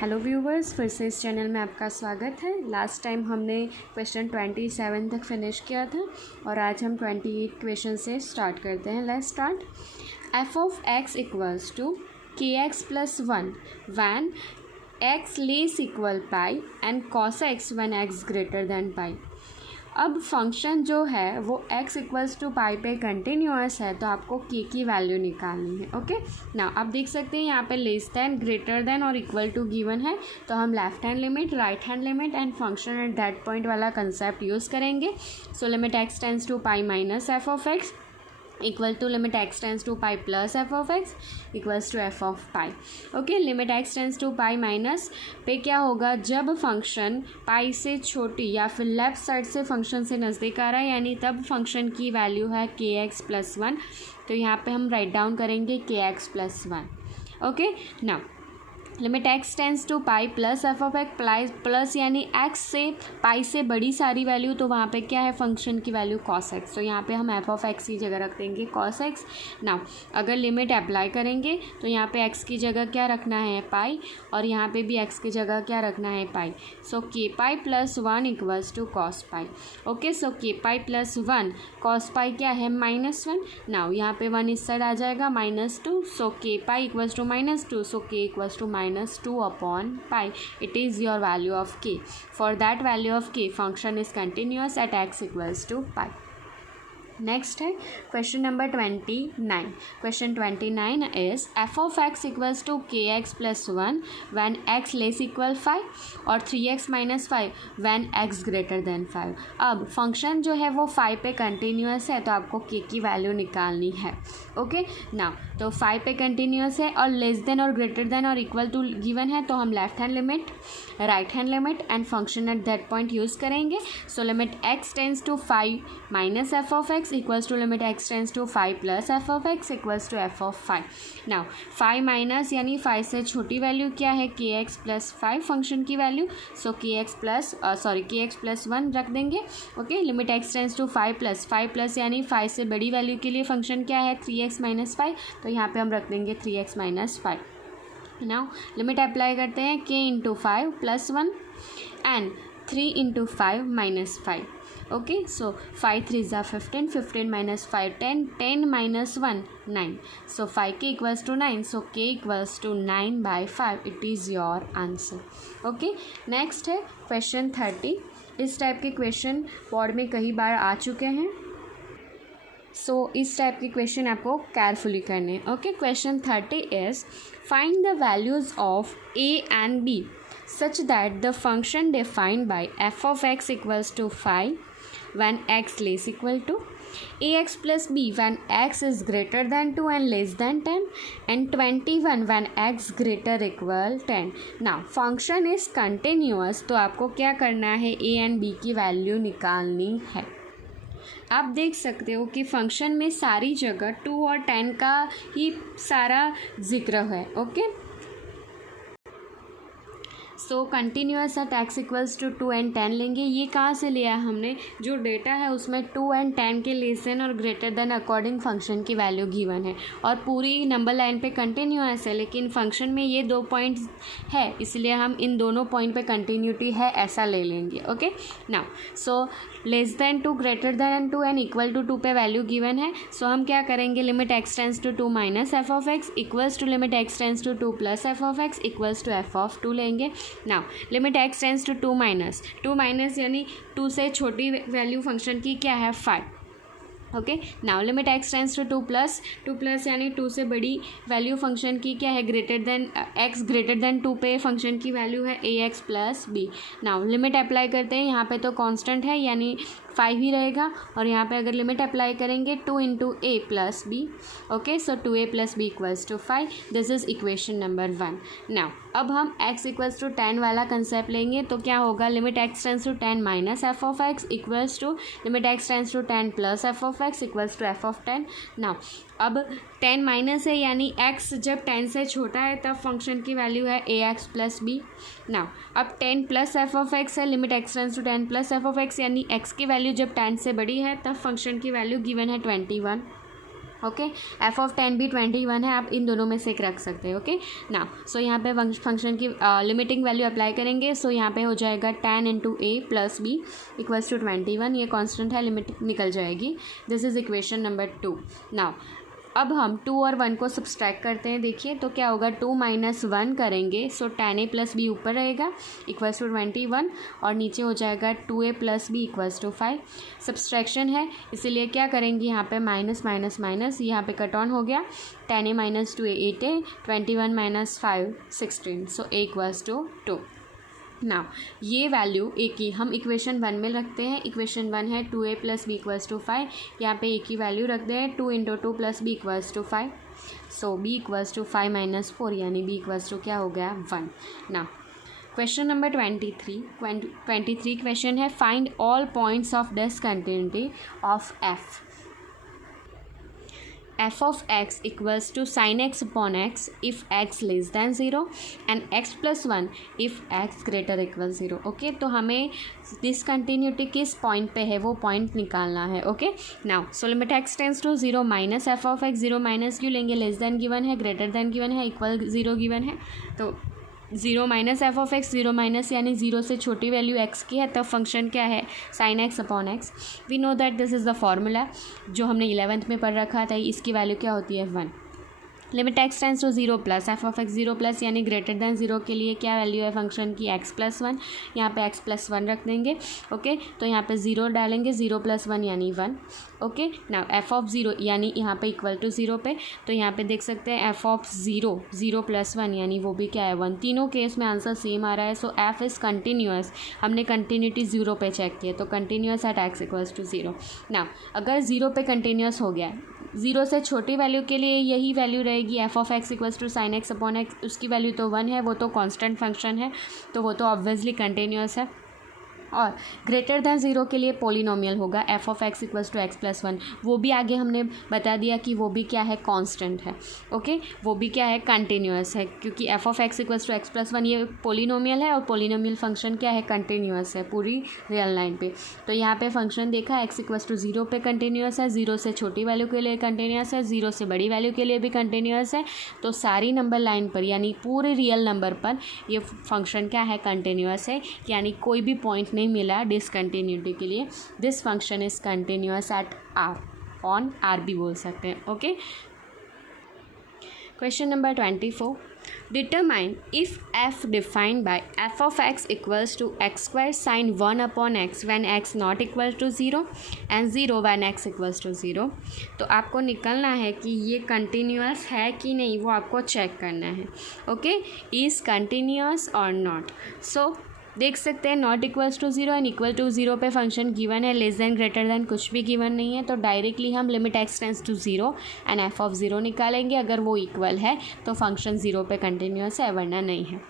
Hello viewers, फिर से इस चैनल में आपका स्वागत है। लास्ट टाइम हमने क्वेश्चन 27 तक फिनिश किया था और आज हम 28 क्वेश्चन से स्टार्ट करते हैं। Let's start. F of x equals to k x plus 1 when x less equal pi and cos x when x greater than pi. अब फंक्शन जो है वो x इक्वल्स टू पाई पे कंटिन्यूअस है, तो आपको k की वैल्यू निकालनी है। ओके ना, आप देख सकते हैं यहाँ पे लेस दैन, ग्रेटर दैन और इक्वल टू गिवन है, तो हम left hand limit, right hand limit and function at that point वाला कंसेप्ट यूज़ करेंगे। So limit x tends to pi minus F of X equal to limit x tends to pi plus F of x equals to F of pi. Okay, limit x tends to pi minus पे क्या होगा, जब function पाई से छोटी या फिर left side से function से नज़दीक आ रहा है, यानी तब फंक्शन की वैल्यू है के एक्स प्लस 1। तो यहाँ पे हम राइट डाउन करेंगे के एक्स प्लस 1। ओके ना, limit x tends to pi plus F of X plus यानी x से पाई से बड़ी सारी वैल्यू, तो वहाँ पे क्या है फंक्शन की वैल्यू cos x। तो यहाँ पे हम एफ ऑफ एक्स की जगह रख देंगे cos x। नाउ अगर लिमिट अप्लाई करेंगे तो यहाँ पे x की जगह क्या रखना है पाई, और यहाँ पे भी x की जगह क्या रखना है pi. So k pi plus 1 equals to cos pi. Okay, so k pi plus 1 cos pi क्या है -1। नाउ यहाँ पे 1 इस साइड आ जाएगा -2। सो के पाई इक्वल्स टू -2, सो के equals to -2 upon pi. It is your value of k. For that value of k, function is continuous at x equals to pi. Next है question number 29। Question 29 is f of x equals to k x plus 1 when x less equal 5 और 3x minus 5 when x greater than 5। अब function जो है वो 5 पे continuous है, तो आपको k की वैल्यू निकालनी है। ओके ना, तो 5 पे कंटिन्यूस है और लेस देन और ग्रेटर देन और इक्वल टू गिवन है, तो हम left hand limit, right hand limit and function at that point use करेंगे। So limit x tends to 5 minus F of x equals to limit x tends to 5 plus F of x equals to F of 5। Now 5 minus यानी 5 से छोटी value क्या है k x plus 5 function की value. So K x plus 1 रख देंगे। Okay, limit x tends to 5 plus यानी 5 से बड़ी वैल्यू के लिए फंक्शन क्या है 3x माइनस 5, तो यहाँ पे हम रख देंगे 3x minus 5। Now limit apply करते हैं k into 5 plus 1 and 3 into 5 minus 5। Okay, so 5 3 ज़ा 15, 15 minus 5 10, 10 minus 1 9। So 5k equals to 9, so k equals to 9/5। It is your answer. Okay, next है क्वेश्चन 30। इस टाइप के question board में कई बार आ चुके हैं, सो इस टाइप के क्वेश्चन आपको केयरफुली करने हैं। Okay, question 30 is find the values of a and b such that the function defined by f of x equals to 5 when x less equal to ax plus b when x is greater than 2 and less than 10 and 21 when x greater equal 10। now function is continuous, तो आपको क्या करना है a and b की value निकालनी है। आप देख सकते हो कि फंक्शन में सारी जगह 2 और 10 का ही सारा जिक्र है। Okay, so continuous at x equals to 2 and 10 लेंगे। ये कहाँ से लिया हमने, जो डेटा है उसमें 2 and 10 के लेस देन और ग्रेटर देन अकॉर्डिंग फंक्शन की वैल्यू गिवन है, और पूरी नंबर लाइन पे कंटिन्यूस है, लेकिन फंक्शन में ये 2 पॉइंट्स है, इसलिए हम इन दोनों पॉइंट पे कंटिन्यूटी है ऐसा ले लेंगे। Okay now, so less than 2 greater than 2 and equal to 2 पे वैल्यू गिवन है, सो हम क्या करेंगे limit x tends to 2 minus F of x equals to limit x tends to 2 plus F of x equals to F of 2 लेंगे। Now limit x tends to 2 minus यानी 2 से छोटी value function की क्या है 5। Okay, now limit x tends to 2 plus यानी 2 से बड़ी वैल्यू फंक्शन की क्या है x ग्रेटर देन 2 पे फंक्शन की वैल्यू है ax plus b। Now limit apply करते हैं, यहाँ पे तो कांस्टेंट है यानी 5 ही रहेगा, और यहाँ पे अगर लिमिट अप्लाई करेंगे 2 into a plus B. Okay, so 2a plus B equals to 5। This is equation number 1। Now अब हम x इक्वल्स टू 10 वाला कंसेप्ट लेंगे, तो क्या होगा limit x tends to 10 minus F of x equals to limit x tends to 10 plus F of x equals to F of 10। Now अब 10 minus है यानी x जब 10 से छोटा है तब फंक्शन की वैल्यू है ax प्लस बी। नाउ अब 10 प्लस एफ ऑफ एक्स है, limit x tends to 10 plus F of X यानी x की वैल्यू जब 10 से बड़ी है तब फंक्शन की वैल्यू गिवन है 21। ओके। एफ ऑफ 10 भी 21 है, आप इन दोनों में से एक रख सकते हैं। ओके ना, सो यहाँ पे फंक्शन की लिमिटिंग वैल्यू अप्लाई करेंगे। सो यहाँ पे हो जाएगा 10 into A plus B equals to 21। ये कांस्टेंट है, लिमिट निकल जाएगी। This is equation number 2। Now अब हम 2 और 1 को सब्सट्रैक्ट करते हैं। देखिए तो क्या होगा, 2 माइनस 1 करेंगे। सो 10a प्लस बी ऊपर रहेगा इक्वल्स टू 21 और नीचे हो जाएगा 2a plus B equals to 5। Subtraction है इसीलिए क्या करेंगे, यहाँ पे माइनस माइनस माइनस, यहाँ पे कट ऑन हो गया। 10a minus 2a 8a, 21 minus 5 16। So a equals to 2। Now ये वैल्यू ए की हम इक्वेशन 1 में रखते हैं। इक्वेशन 1 है 2a plus B equals to 5। यहाँ पे ए की वैल्यू रखते हैं 2 into 2 plus B equals to 5। So b equals to 5 minus 4 यानी b इक्वल्स टू क्या हो गया, 1। नाउ क्वेश्चन नंबर 23 क्वेश्चन है, find all points of discontinuity of f of x equals to sin x upon x if x less than 0 and x plus 1 if x greater equals 0। Okay तो हमें discontinuity किस point पे है वो point निकालना है। Okay now so limit x tends to 0 minus F of x, 0 minus क्यों लेंगे, लेस देन गिवन है, ग्रेटर देन गिवन है, इक्वल 0 गिवन है। तो 0 minus F of x, 0 minus यानी 0 से छोटी वैल्यू x की है, तब फंक्शन क्या है, sine x upon x. We know that this is the formula जो हमने 11th में पढ़ रखा था। इसकी वैल्यू क्या होती है, 1। Limit x tends to 0 plus F of x, 0 plus यानी ग्रेटर देन 0 के लिए क्या वैल्यू है फंक्शन की, x प्लस 1। यहाँ पे x प्लस 1 रख देंगे। ओके तो यहाँ पे 0 डालेंगे, 0 प्लस 1 यानी 1। ओके नाउ एफ ऑफ 0 यानी यहाँ पे इक्वल टू 0 पे, तो यहाँ पे देख सकते हैं एफ ऑफ 0, 0 प्लस 1 यानी वो भी क्या है, 1। तीनों केस में आंसर सेम आ रहा है। So F is continuous. हमने कंटिन्यूटी 0 पे चेक किया, तो continuous at x equals to 0। Now अगर 0 पे कंटिन्यूअस हो गया, 0 से छोटी वैल्यू के लिए यही वैल्यू रहेगी, F of x equals to sine x upon x. उसकी वैल्यू तो 1 है, वो तो कांस्टेंट फंक्शन है, तो वो तो ऑब्वियसली कंटिन्यूअस है। और ग्रेटर दैन 0 के लिए पोलिनोमियल होगा, F of x equals to x plus 1। वो भी आगे हमने बता दिया कि वो भी क्या है, कांस्टेंट है। ओके वो भी क्या है, कंटिन्यूअस है, क्योंकि F of x equals to x plus 1 ये पोलिनोमियल है और पोलिनोमियल फंक्शन क्या है, कंटिन्यूअस है पूरी रियल लाइन पे। तो यहाँ पे फंक्शन देखा, एक्स इक्वल्स टू 0 पे कंटिन्यूअस है, 0 से छोटी वैल्यू के लिए कंटिन्यूअस है, 0 से बड़ी वैल्यू के लिए भी कंटिन्यूअस है। तो सारी नंबर लाइन पर यानी पूरे रियल नंबर पर ये फंक्शन क्या है, कंटिन्यूअस है, यानी कोई भी पॉइंट नहीं मिला डिसकंटिन्यूटी के लिए। This function is continuous at R, on R भी बोल सकते हैं। Okay question number 24, determine if f defined by f of x equals to x square sine 1 upon x when x not equal to 0 and 0 when x equals to 0। तो आपको निकलना है कि ये कंटिन्यूअस है कि नहीं, वो आपको चेक करना है। ओके इज़ कंटिन्यूअस और नॉट। सो देख सकते हैं not equals to 0 and equal to 0 पे फंक्शन गिवन है, लेस देन ग्रेटर देन कुछ भी गिवन नहीं है। तो डायरेक्टली हम limit x tends to 0 and F of 0 निकालेंगे। अगर वो इक्वल है तो फंक्शन 0 पे कंटिन्यूअस है, वरना नहीं है।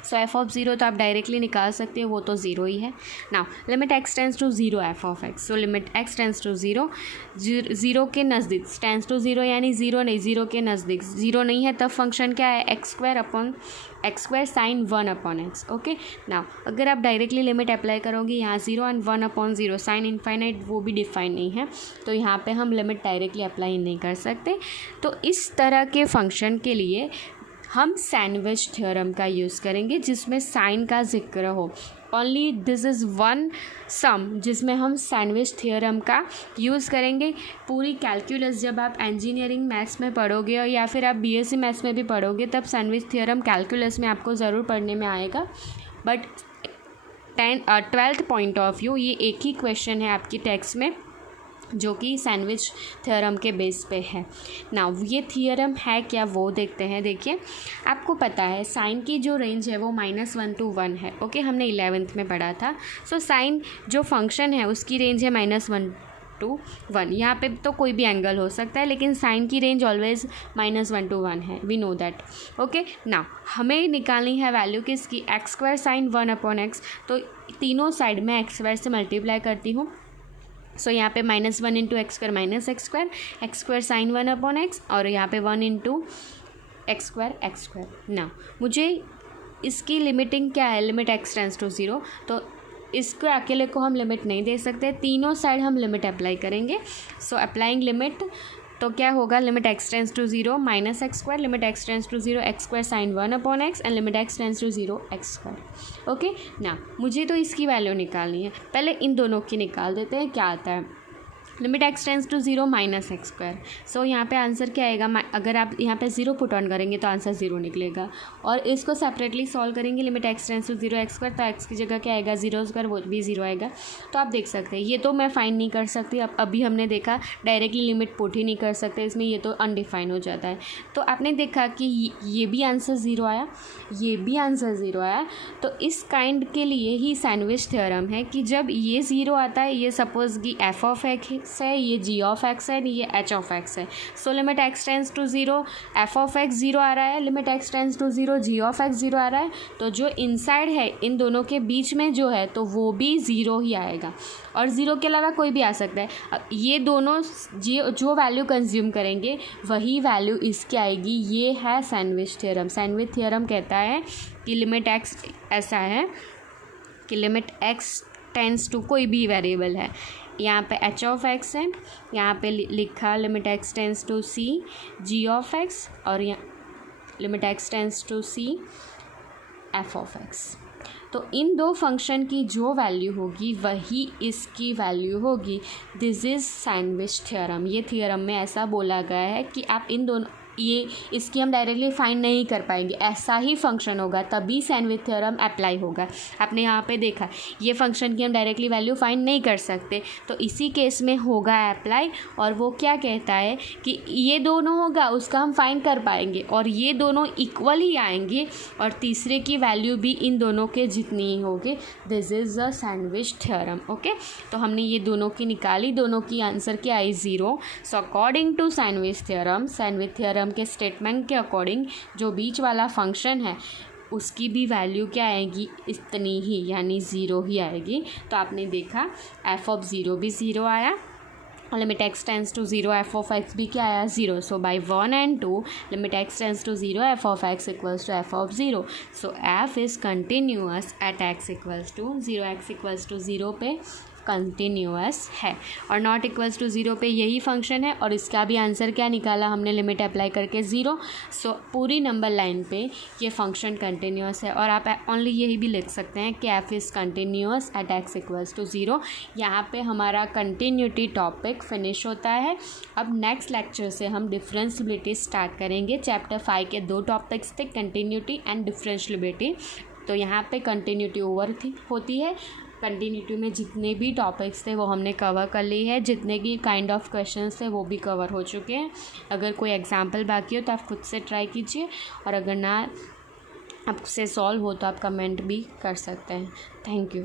सो एफ ऑफ 0 तो आप डायरेक्टली निकाल सकते हो, वो तो 0 ही है। Now limit x tends to 0 F of x, so limit x tends to 0, 0 के नज़दीक, टेंस टू 0 यानी 0 नहीं, 0 के नज़दीक, 0 नहीं है तब फंक्शन क्या है, x square upon x square sine 1 upon x. Okay now अगर आप डायरेक्टली लिमिट अप्लाई करोगे यहाँ 0 एंड 1 अपॉन 0 साइन इनफाइनाइट, वो भी डिफाइन नहीं है, तो यहाँ पे हम लिमिट डायरेक्टली अप्लाई नहीं कर सकते। तो इस तरह के फंक्शन के लिए हम सैंडविच थ्योरम का यूज़ करेंगे, जिसमें साइन का जिक्र हो। ओनली दिस इज़ वन सम जिसमें हम सैंडविच थ्योरम का यूज़ करेंगे। पूरी कैलकुलस जब आप इंजीनियरिंग मैथ्स में पढ़ोगे और या फिर आप बीएससी मैथ्स में भी पढ़ोगे, तब सैंडविच थ्योरम कैलकुलस में आपको ज़रूर पढ़ने में आएगा। But 12th point of view ये एक ही क्वेश्चन है आपकी टेक्स्ट में, जो कि सैंडविच थ्योरम के बेस पे है। नाउ ये थ्योरम है क्या, वो देखते हैं। देखिए आपको पता है साइन की जो रेंज है वो -1 to 1 है। ओके हमने 11th में पढ़ा था। सो साइन जो फंक्शन है उसकी रेंज है -1 to 1। यहाँ पे तो कोई भी एंगल हो सकता है, लेकिन साइन की रेंज ऑलवेज -1 to 1 है, we know that. Okay now हमें निकालनी है वैल्यू किसकी, x square sine 1 upon x. तो तीनों साइड में एक्स स्क्वायर से मल्टीप्लाई करती हूँ। सो यहाँ पे -1 into x square minus x square sine 1 upon x, और यहाँ पे 1 इंटू एक्स स्क्वायर। ना मुझे इसकी लिमिटिंग क्या है, लिमिट x टेंस टू 0, तो इसको अकेले को हम लिमिट नहीं दे सकते, तीनों साइड हम लिमिट अप्लाई करेंगे। सो अप्लाइंग लिमिट तो क्या होगा, limit x tends to 0 minus x square, limit x tends to 0 x square sine 1/x and limit x tends to 0 x square. Okay ना, मुझे तो इसकी वैल्यू निकालनी है, पहले इन दोनों की निकाल देते हैं। क्या आता है, limit x tends to 0 minus x square. So यहाँ पे आंसर क्या आएगा, अगर आप यहाँ पे 0 पुट ऑन करेंगे तो आंसर 0 निकलेगा। और इसको सेपरेटली सॉल्व करेंगे, limit x tends to 0 x square, तो एक्स की जगह क्या आएगा 0 स्क्वायर, वो भी 0 आएगा। तो आप देख सकते हैं ये तो मैं फाइंड नहीं कर सकती, अब अभी हमने देखा डायरेक्टली लिमिट पुट ही नहीं कर सकते इसमें, ये तो अनडिफाइन हो जाता है। तो आपने देखा कि ये भी आंसर 0 आया, ये भी आंसर 0 आया। तो इस काइंड के लिए ही सैंडविच थ्योरम है कि जब ये 0 आता है, ये सपोज कि एफ ऑफ एक्स है, ये जी ऑफ एक्स है, ये एच ऑफ एक्स है। So limit x tends to 0 F of x 0 आ रहा है, limit x tends to 0 G of x 0 आ रहा है। तो जो इनसाइड है इन दोनों के बीच में जो है तो वो भी 0 ही आएगा, और 0 के अलावा कोई भी आ सकता है। अब ये दोनों जो वैल्यू कंज्यूम करेंगे वही वैल्यू इसकी आएगी। ये है सैंडविच थ्योरम। सैंडविच थ्योरम कहता है कि लिमिट एक्स, ऐसा है कि लिमिट एक्स टेंस टू कोई भी वेरिएबल है, यहाँ पे एच ऑफ एक्स है, यहाँ पे लिखा limit x tends to C G of x, और यहाँ limit x tends to C F of x. तो इन दो फंक्शन की जो वैल्यू होगी वही इसकी वैल्यू होगी। This is sandwich theorem. ये थ्योरम में ऐसा बोला गया है कि आप इन दोनों, ये इसकी हम डायरेक्टली फाइंड नहीं कर पाएंगे, ऐसा ही फंक्शन होगा तभी सैंडविच थ्योरम अप्लाई होगा। आपने यहाँ पे देखा ये फंक्शन की हम डायरेक्टली वैल्यू फाइंड नहीं कर सकते, तो इसी केस में होगा अप्लाई। और वो क्या कहता है कि ये दोनों होगा उसका हम फाइंड कर पाएंगे, और ये दोनों इक्वली आएंगे, और तीसरे की वैल्यू भी इन दोनों के जितनी ही होगी। This is a sandwich theorem. Okay, तो हमने ये दोनों की निकाली, दोनों की आंसर क्या आई 0। So according to sandwich theorem, sandwich theorem के स्टेटमेंट के अकॉर्डिंग जो बीच वाला फंक्शन है उसकी भी वैल्यू क्या आएगी, इतनी ही, यानी 0 ही आएगी। तो आपने देखा एफ ऑफ 0 भी 0 आया, limit x tends to 0 F of x भी क्या आया 0। So by 1 and 2 limit x tends to 0 F of x equals to F of 0। So F is continuous at x equals to 0, x equals to 0 पे continuous है, और not equals to 0 पे यही function है। और इसका भी आंसर क्या निकाला हमने, लिमिट अप्लाई करके 0। सो पूरी नंबर लाइन पे ये फंक्शन कंटिन्यूअस है। और आप ओनली यही भी लिख सकते हैं कि F is continuous at x equals to 0। यहाँ पे हमारा कंटिन्यूटी टॉपिक फिनिश होता है। अब नेक्स्ट लेक्चर से हम डिफरेंशियबिलिटी स्टार्ट करेंगे। चैप्टर 5 के 2 टॉपिक्स थे, कंटिन्यूटी एंड डिफरेंशियबिलिटी। तो यहाँ पे कंटिन्यूटी ओवर होती है। कंटिन्यूटी में जितने भी टॉपिक्स थे वो हमने कवर कर ली है, जितने भी काइंड ऑफ क्वेश्चंस थे वो भी कवर हो चुके हैं। अगर कोई एग्जांपल बाकी हो तो आप खुद से ट्राई कीजिए, और अगर ना आपसे सॉल्व हो तो आप कमेंट भी कर सकते हैं। Thank you.